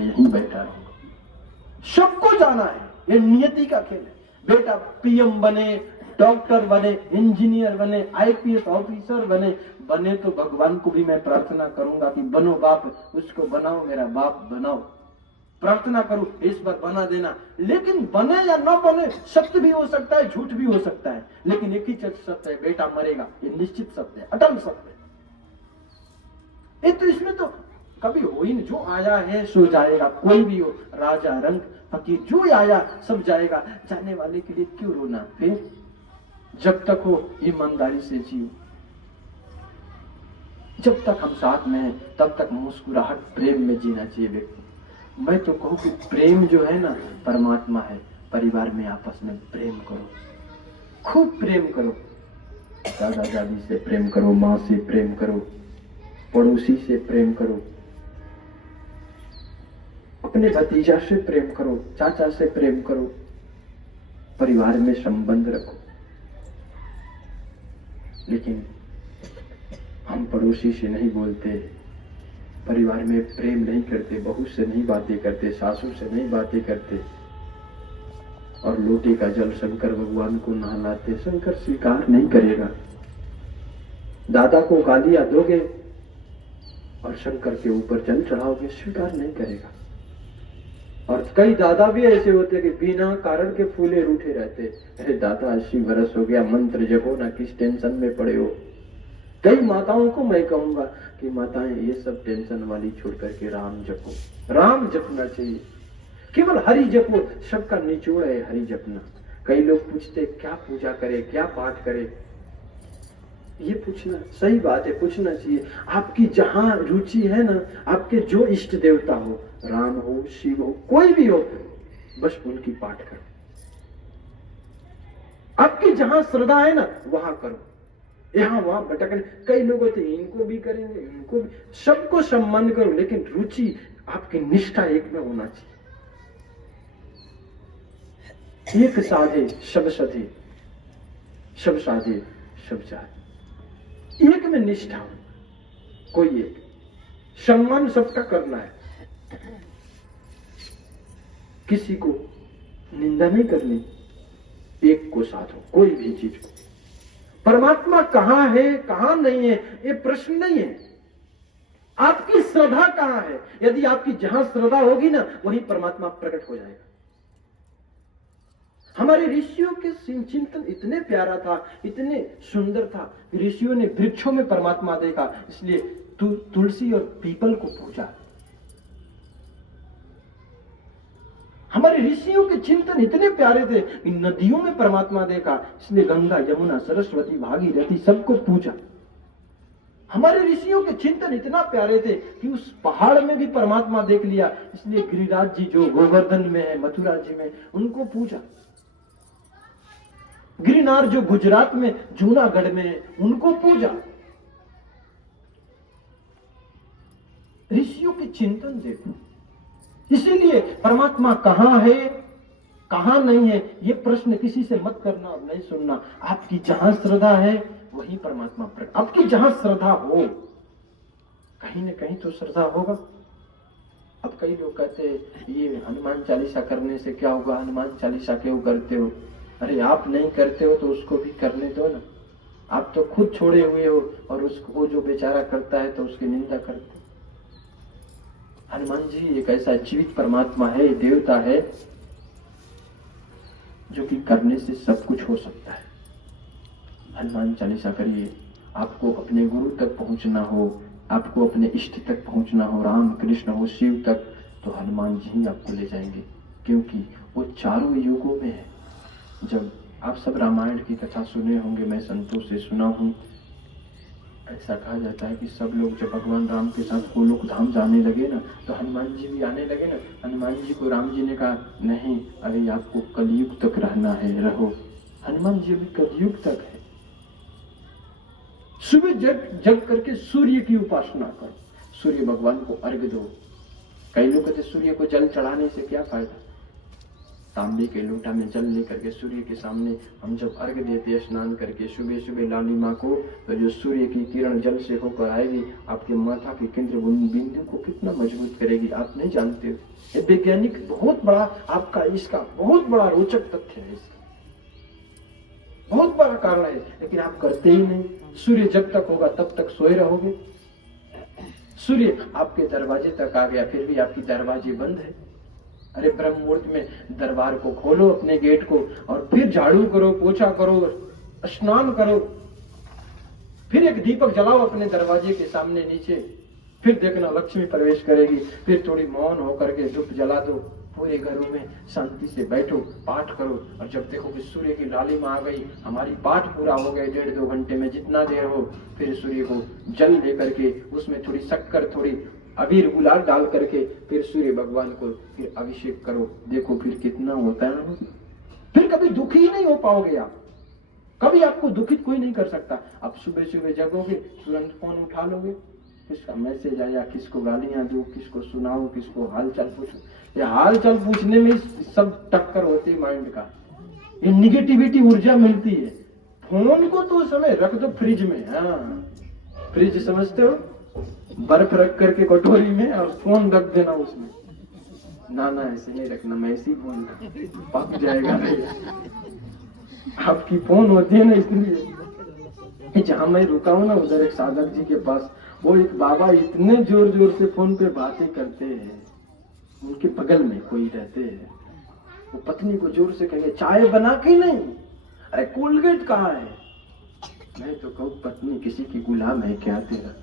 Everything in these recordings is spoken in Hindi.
यहीं बैठा रहूंगा। सबको जाना है, ये नियति का खेल है। बेटा पीएम बने, डॉक्टर बने, इंजीनियर बने, आईपीएस ऑफिसर बने, बने तो भगवान को भी मैं प्रार्थना करूंगा कि बनो बाप, उसको बनाओ मेरा बाप बनाओ, प्रार्थना करूं इस बार बना देना। लेकिन बने या ना बने, सत्य भी हो सकता है, झूठ भी हो सकता है, लेकिन एक ही सत्य है, बेटा मरेगा, ये निश्चित सत्य है, अटल सत्य है। ये तो इसमें तो कभी हो ही नहीं, जो आया है सो जाएगा, कोई भी हो, राजा रंग फकीर, जो आया सब जाएगा, जाने वाले के लिए क्यों रोना। फिर जब तक हो ईमानदारी से जियो, जब तक हम साथ में हैं तब तक मुस्कुराहट प्रेम में जीना चाहिए व्यक्ति। मैं तो कहूं कि प्रेम जो है ना परमात्मा है। परिवार में आपस में प्रेम करो, खूब प्रेम करो, दादा दादी से प्रेम करो, माँ से प्रेम करो, पड़ोसी से प्रेम करो, अपने भतीजा से प्रेम करो, चाचा से प्रेम करो, परिवार में संबंध रखो। लेकिन हम पड़ोसी से नहीं बोलते, परिवार में प्रेम नहीं करते, बहू से नहीं बातें करते, सासू से नहीं बातें करते, और लोटे का जल शंकर भगवान को नहलाते, शंकर स्वीकार नहीं करेगा। दादा को गालियां दोगे और शंकर के ऊपर जल चढ़ाओगे, स्वीकार नहीं करेगा। और कई दादा भी ऐसे होते कि बिना कारण के फूले रूठे रहते। अरे दादा 80 वर्ष हो गया, मंत्र जपो ना, किस टेंशन में पड़े हो। कई माताओं को मैं कहूंगा कि माताएं ये सब टेंशन वाली छोड़ करके राम जपो, राम जपना चाहिए, केवल हरि जपो। सबका निचोड़ है हरि जपना। कई लोग पूछते क्या पूजा करे, क्या पाठ करे, ये पूछना सही बात है, पूछना चाहिए। आपकी जहां रुचि है ना, आपके जो इष्ट देवता हो, राम हो, शिव हो, कोई भी हो, बस उनकी पाठ करो। आपकी जहां श्रद्धा है ना वहां करो, यहां वहां भटकने। कई लोग होते इनको भी करेंगे, इनको भी, सबको सम्मान करो, लेकिन रुचि आपकी निष्ठा एक में होना चाहिए। एक साधे सब सधे, सब साधे सब चाहे, एक में निष्ठा हो, कोई एक सम्मान सबका करना है, किसी को निंदा नहीं करनी, एक को साधो कोई भी चीज को। परमात्मा कहां है कहां नहीं है ये प्रश्न नहीं है, आपकी श्रद्धा कहां है। यदि आपकी जहां श्रद्धा होगी ना वहीं परमात्मा प्रकट हो जाएगा। हमारे ऋषियों के चिंतन इतने प्यारा था, इतने सुंदर था। ऋषियों ने वृक्षों में परमात्मा देखा, इसलिए तुलसी और पीपल को पूजा। हमारे ऋषियों के चिंतन इतने प्यारे थे कि नदियों में परमात्मा देखा, इसलिए गंगा, यमुना, सरस्वती, भागीरथी सबको पूजा। हमारे ऋषियों के चिंतन इतना प्यारे थे कि उस पहाड़ में भी परमात्मा देख लिया, इसलिए गिरिराज जी जो गोवर्धन में है, मथुरा जी में, उनको पूजा। गिरनार जो गुजरात में जूनागढ़ में है, उनको पूजा। ऋषियों के चिंतन देखो। इसीलिए परमात्मा कहां है कहां नहीं है ये प्रश्न किसी से मत करना और नहीं सुनना। आपकी जहां श्रद्धा है वही परमात्मा प्रकट। आपकी जहां श्रद्धा हो, कहीं ना कहीं तो श्रद्धा होगा। अब कई लोग कहते हैं ये हनुमान चालीसा करने से क्या होगा, हनुमान चालीसा क्यों करते हो। अरे आप नहीं करते हो तो उसको भी करने दो ना। आप तो खुद छोड़े हुए हो और उसको जो बेचारा करता है तो उसकी निंदा करते हो। हनुमान जी एक ऐसा जीवित परमात्मा है, देवता है, जो कि करने से सब कुछ हो सकता है। हनुमान चालीसा करिए। आपको अपने गुरु तक पहुंचना हो, आपको अपने इष्ट तक पहुंचना हो, राम कृष्ण हो, शिव तक, तो हनुमान जी ही आपको ले जाएंगे, क्योंकि वो चारों युगों में है। जब आप सब रामायण की कथा सुने होंगे, मैं संतों से सुना हूं, ऐसा कहा जाता है कि सब लोग जब भगवान राम के साथ गोलोक धाम जाने लगे ना, तो हनुमान जी भी आने लगे ना। हनुमान जी को राम जी ने कहा नहीं, अरे आपको कलयुग तक रहना है, रहो। हनुमान जी अभी कलयुग तक है। सुबह जग करके सूर्य की उपासना करो, सूर्य भगवान को अर्घ्य दो। कई लोग कहते सूर्य को जल चढ़ाने से क्या फायदा। तांबे के लोटा में जल लेकर के सूर्य के सामने हम जब अर्घ देते हैं स्नान करके सुबह सुबह लाली माँ को, तो जो सूर्य की किरण जल से होकर आएगी आपके माथा के केंद्र बिंदु को कितना मजबूत करेगी आप नहीं जानते हो। ये वैज्ञानिक बहुत बड़ा आपका इसका बहुत बड़ा रोचक तथ्य है, इसका बहुत बड़ा कारण है, लेकिन आप करते ही नहीं। सूर्य जब तक होगा तब तक सोए रहोगे। सूर्य आपके दरवाजे तक आ गया फिर भी आपकी दरवाजे बंद है। अरे ब्रह्म मुहूर्त में दरबार को खोलो अपने गेट को, और फिर झाड़ू करो, पोछा करो, स्नान करो, फिर एक दीपक जलाओ अपने दरवाजे के सामने नीचे, फिर देखना लक्ष्मी प्रवेश करेगी। फिर थोड़ी मौन होकर के धूप जला दो, पूरे घरों में शांति से बैठो, पाठ करो, और जब देखो कि सूर्य की लालिमा आ गई, हमारी पाठ पूरा हो गए 1.5-2 घंटे में जितना देर हो, फिर सूर्य को जल लेकर के उसमें थोड़ी शक्कर, थोड़ी अबीर गुलाल डाल करके फिर सूर्य भगवान को फिर अभिषेक करो। देखो फिर कितना होता है। फिर कभी दुखी ही नहीं हो पाओगे आप, कभी आपको दुखित कोई नहीं कर सकता। आप सुबह सुबह जगोगे, तुरंत फोन उठा लोगे, किसका मैसेज आया, किसको गालियां दो, किसको सुनाओ, किसको हाल चाल पूछो। ये हाल चाल पूछने में सब टक्कर होती है माइंड का, ये निगेटिविटी ऊर्जा मिलती है। फोन को तो समय रख दो फ्रिज में। हाँ, फ्रिज समझते हो, बर्फ रख करके कटोरी में और फोन रख देना उसमें। ना ना ऐसे नहीं रखना, मैं ऐसे ही बोल रहा, पक जाएगा। आपकी फोन होती है ना, इसलिए जहां मैं रुका हूं ना उधर एक साधक जी के पास, वो एक बाबा इतने जोर जोर से फोन पे बातें करते हैं, उनके बगल में कोई रहते हैं, वो पत्नी को जोर से कहेंगे चाय बना के नहीं, अरे कोलगेट कहाँ है। मैं तो कहूँ पत्नी किसी की गुलाम है क्या तेरा।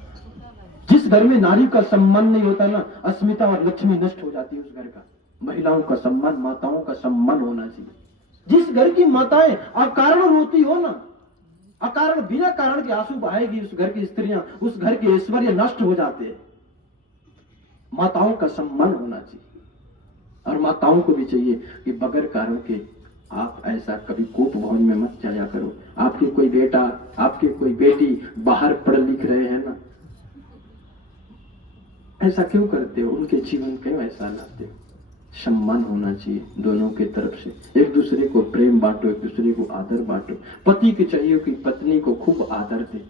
जिस घर में नारी का सम्मान नहीं होता ना, अस्मिता और लक्ष्मी नष्ट हो जाती है उस घर का। महिलाओं का सम्मान, माताओं का सम्मान होना चाहिए। जिस घर की माताएं अकारण रोती हो ना, अकारण बिना कारण के आंसू बहाएगी, उस घर की स्त्रियां, उस घर के ऐश्वर्य नष्ट हो जाते हैं। माताओं का सम्मान होना चाहिए, और माताओं को भी चाहिए कि बगैर कारण के आप ऐसा कभी कोप भवन में मत जाया करो। आपके कोई बेटा, आपके कोई बेटी बाहर पढ़ लिख रहे हैं ना, ऐसा क्यों करते हो, उनके जीवन क्यों ऐसा लाते हो। सम्मान होना चाहिए दोनों के तरफ से, एक दूसरे को प्रेम बांटो, एक दूसरे को आदर बांटो। पति की चाहिए कि पत्नी को खूब आदर दे,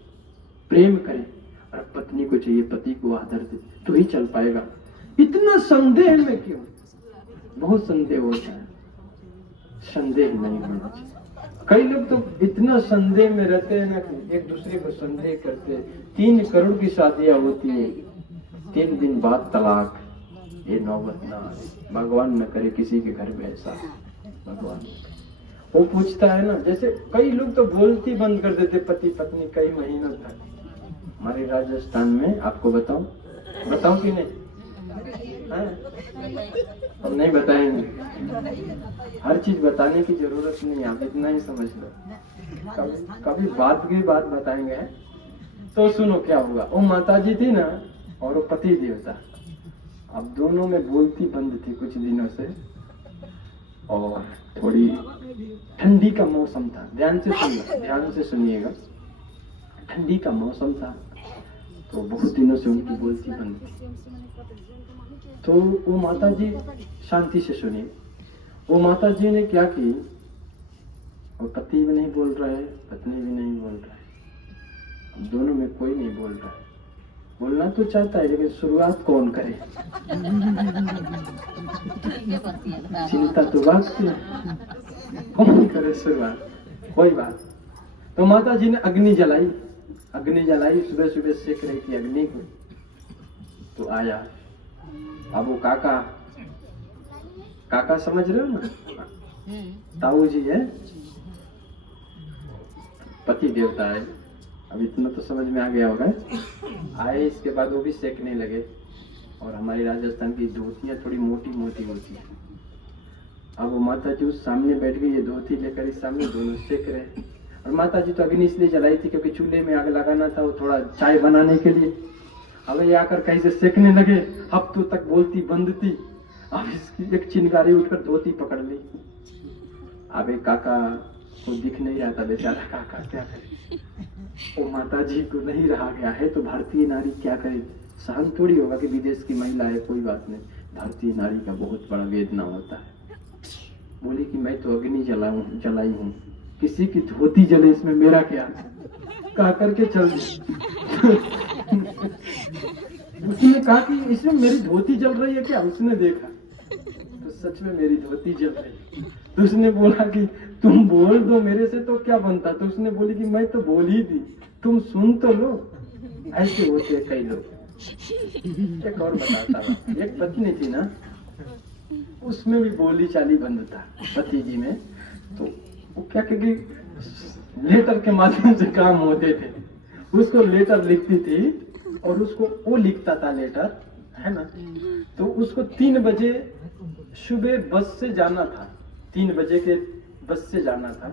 प्रेम करे, और पत्नी को चाहिए पति को आदर दे, तो ही चल पाएगा। इतना संदेह में क्यों, बहुत संदेह होता है, संदेह नहीं होना चाहिए। कई लोग तो इतना संदेह में रहते हैं ना कि एक दूसरे को संदेह करते हैं। 3 करोड़ की शादियां होती है, 3 दिन बाद तलाक। ये नौबत ना आए, भगवान न करे किसी के घर में ऐसा। भगवान वो पूछता है ना, जैसे कई लोग तो बोलती बंद कर देते पति पत्नी कई महीनों तक। हमारे राजस्थान में आपको बताऊं कि नहीं, हम नहीं बताएंगे, हर चीज बताने की जरूरत नहीं, आप इतना ही समझ लो। कभी बात की बात बताएंगे। तो सुनो क्या हुआ, वो माता जी थी ना और वो पति देवता, अब दोनों में बोलती बंद थी कुछ दिनों से, और थोड़ी ठंडी का मौसम था। ध्यान से सुनिएगा, ठंडी का मौसम था, तो बहुत दिनों से उनकी बोलती बंद थी। तो वो माता जी, शांति से सुनिए, वो माता जी ने क्या की, वो पति भी नहीं बोल रहा है, पत्नी भी नहीं बोल रहा है, दोनों में कोई नहीं बोल रहा है। बोलना तो चाहता है लेकिन शुरुआत कौन करे, चिंता तो बात की, कौन करे शुरुआत, कोई बात। तो माता जी ने अग्नि जलाई, सुबह सुबह सेक रही थी अग्नि को। तो आया, अब वो काका समझ रहे हो ना, ताऊ जी है, पति देवता है। अब इतना तो समझ में आ गया होगा। आए, इसके बाद वो भी सेकने लगे, और हमारी राजस्थान की धोतियां थोड़ी मोटी मोटी होती है। अब वो माता जी उस सामने बैठ गई, ये धोती लेकर इस सामने, दोनों सेक रहे। और माता जी तो अग्नि इसलिए जलाई थी क्योंकि चूल्हे में आग लगाना था, वो थोड़ा चाय बनाने के लिए। अब ये आकर कहीं से सेकने लगे, हफ्तों तक बोलती बंद थी। अब इसकी एक चिंगारी उठकर धोती पकड़ ली। अब एक काका को दिख नहीं रहा था, बेचारा काका क्या करे, वो माता जी को नहीं रहा गया है। तो भारतीय नारी क्या करे, सहन थोड़ी होगा कि विदेश की महिला है, कोई बात नहीं, भारतीय नारी का बहुत बड़ा वेदना होता है। बोली कि मैं तो अग्नि जलाई हूँ, किसी की धोती जले इसमें मेरा क्या, कहा करके चल दी। उसने कहा कि इसमें मेरी धोती जल रही है क्या, उसने देखा तो सच में मेरी धोती जल रही। तो उसने बोला कि तुम बोल दो मेरे से तो क्या बनता, तो उसने बोली कि मैं तो बोल ही दी, तुम सुन तो लो। ऐसे होते कई लोग। एक और बताता हूँ, एक पत्नी थी ना, उसमें भी बोली चाली बंद था पति जी में। तो वो क्या कि लेटर के माध्यम से काम होते थे, उसको लेटर लिखती थी और उसको वो लिखता था लेटर, है ना। तो उसको 3 बजे सुबह बस से जाना था, 3 बजे के बस से जाना था।